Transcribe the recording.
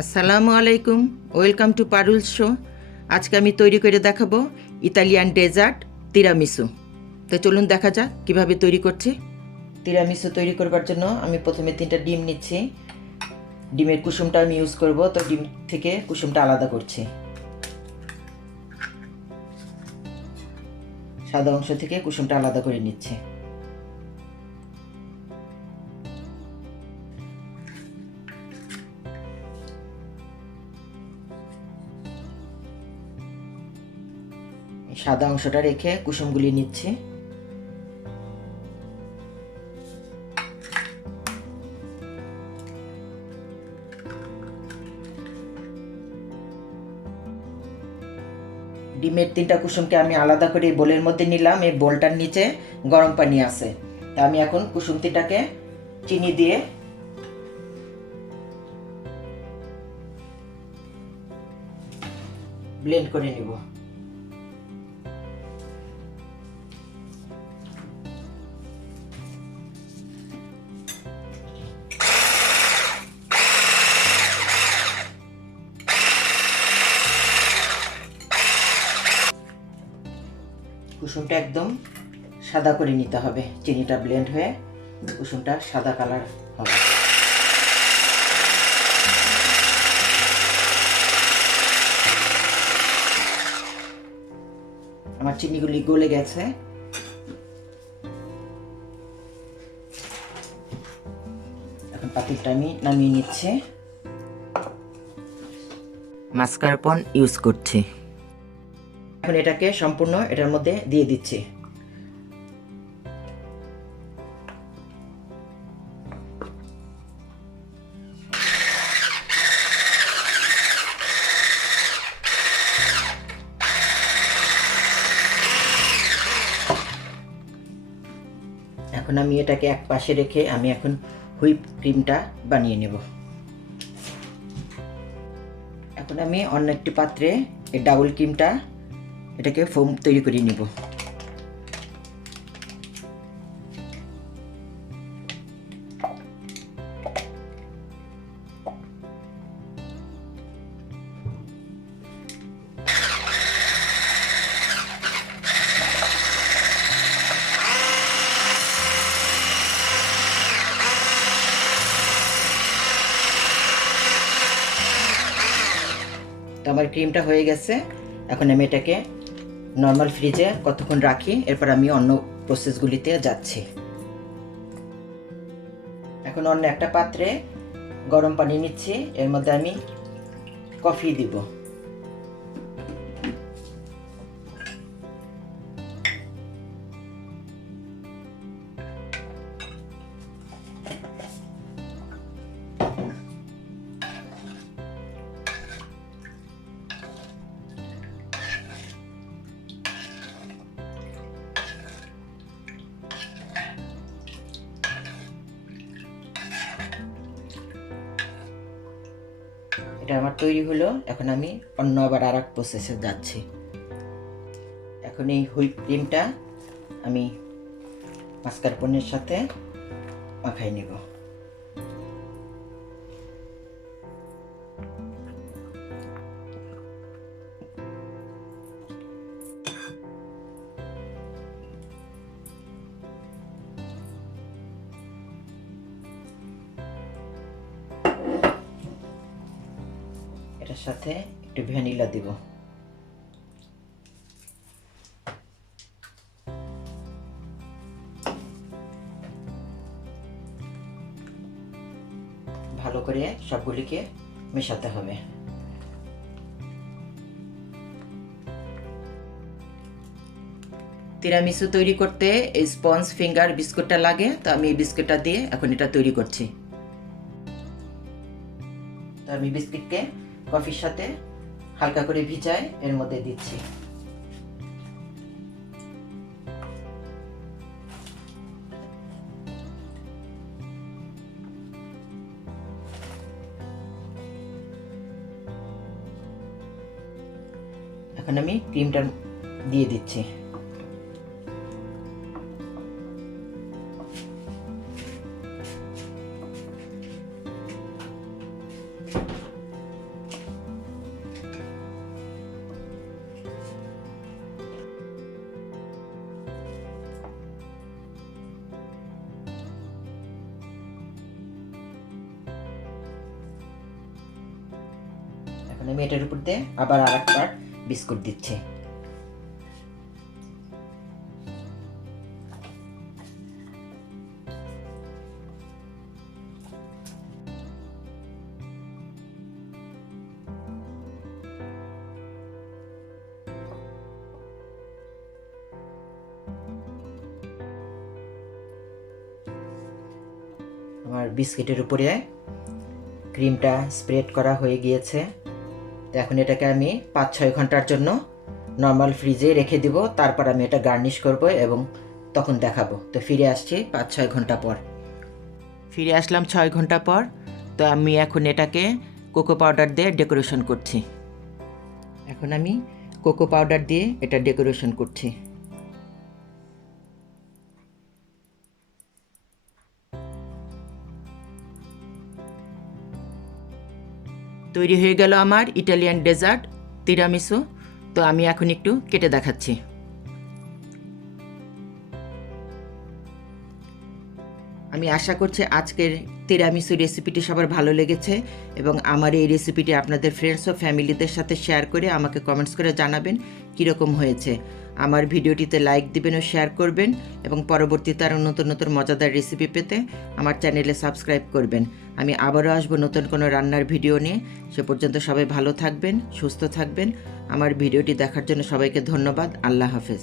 আসসালামু আলাইকুম, welcome to Parul show. আজকে আমি তৈরি করে দেখাবো ইতালিয়ান ডেজার্ট তিরামিসু। তো চলুন দেখা যাক কীভাবে তৈরি করছি। তিরামিসু তৈরি করবার জন্য আমি প্রথমে 3টা ডিম নিচ্ছি। ডিমের কুসুমটা আমি ইউজ করব, তো ডিম থেকে কুসুমটা আলাদা করছি। সাদা অংশ থেকে কুসুমটা আলাদা করে নিচ্ছি। সাদা অংশটা রেখে কুসুমগুলি নিচ্ছি। ডিমের 3টা কুসুমকে আমি আলাদা করে বোলের মধ্যে নিলাম। এই বোলটার নিচে গরম পানি আছে। তা আমি এখন কুসুম 3টাকে চিনি দিয়ে ব্লেন্ড করে নিব। কুসুমটা একদম সাদা করে নিতে হবে। চিনিটা ব্লেন্ড হয়ে কুসুমটা সাদা কালার হবে। আমার চিনিগুলি গলে গেছে। এখন পাতিলটা আমি নামিয়ে নিচ্ছি। মাস্কারপোনে ইউজ করছি। এখন এটাকে সম্পূর্ণ এটার মধ্যে দিয়ে দিচ্ছি। এখন আমি এটাকে এক পাশে রেখে আমি এখন হুইপ ক্রিমটা বানিয়ে নেব। এখন আমি অন্য একটি পাত্রে এই ডাবল ক্রিমটা এটাকে ফোম তৈরি করে নিব। তো আমার ক্রিমটা হয়ে গেছে। এখন আমি এটাকে নর্মাল ফ্রিজে কতক্ষণ রাখি, এরপর আমি অন্য প্রসেসগুলিতে যাচ্ছি। এখন অন্য একটা পাত্রে গরম পানি নিচ্ছি। এর মধ্যে আমি কফি দিব। এটা আমার তৈরি হলো। এখন আমি অন্য আবার আর এক প্রসেসে যাচ্ছি। এখন এই হুইপ ক্রিমটা আমি মাস্কারপোনের সাথে মাখাই নেব। এটার সাথে একটু ভ্যানিলা দিব। ভালো করে সবগুলিকে মেশাতে হবে। তিরামিসু তৈরি করতে এই স্পঞ্জ ফিঙ্গার বিস্কুটটা লাগে, তো আমি এই বিস্কুটটা দিয়ে এখন এটা তৈরি করছি। তো আমি বিস্কিটকে কফির সাথে হালকা করে ভিজায় এর মধ্যে দিচ্ছি। এখন আমি ক্রিমটা দিয়ে দিচ্ছি। এখন আমি এটার উপর দিয়ে আবার আর এক পার্ট বিস্কুট দিচ্ছি। আমার বিস্কিটের উপরে ক্রিমটা স্প্রেড করা হয়ে গিয়েছে। তো এখন এটাকে আমি 5-6 ঘন্টার জন্য নর্মাল ফ্রিজে রেখে দিব, তারপর আমি এটা গার্নিশ করব এবং তখন দেখাবো। তো ফিরে আসছি 5-6 ঘন্টা পর। ফিরে আসলাম 6 ঘন্টা পর। তো আমি এখন এটাকে কোকো পাউডার দিয়ে ডেকোরেশন করছি। এখন আমি কোকো পাউডার দিয়ে এটা ডেকোরেশন করছি। তৈরি হয়ে গেল আমার ইটালিয়ান ডেজার্ট তিরামিসু। তো আমি এখন একটু কেটে দেখাচ্ছি। আমি আশা করছি আজকের তিরামিসু রেসিপিটি সবার ভালো লেগেছে এবং আমার এই রেসিপিটি আপনাদের ফ্রেন্ডস ও ফ্যামিলিদের সাথে শেয়ার করে আমাকে কমেন্টস করে জানাবেন কীরকম হয়েছে। আমার ভিডিওটিতে লাইক দিবেন ও শেয়ার করবেন এবং পরবর্তীতে আরও নতুন নতুন মজাদার রেসিপি পেতে আমার চ্যানেলে সাবস্ক্রাইব করবেন। আমি আবারও আসবো নতুন কোনো রান্নার ভিডিও নিয়ে। সে পর্যন্ত সবাই ভালো থাকবেন, সুস্থ থাকবেন। আমার ভিডিওটি দেখার জন্য সবাইকে ধন্যবাদ। আল্লাহ হাফেজ।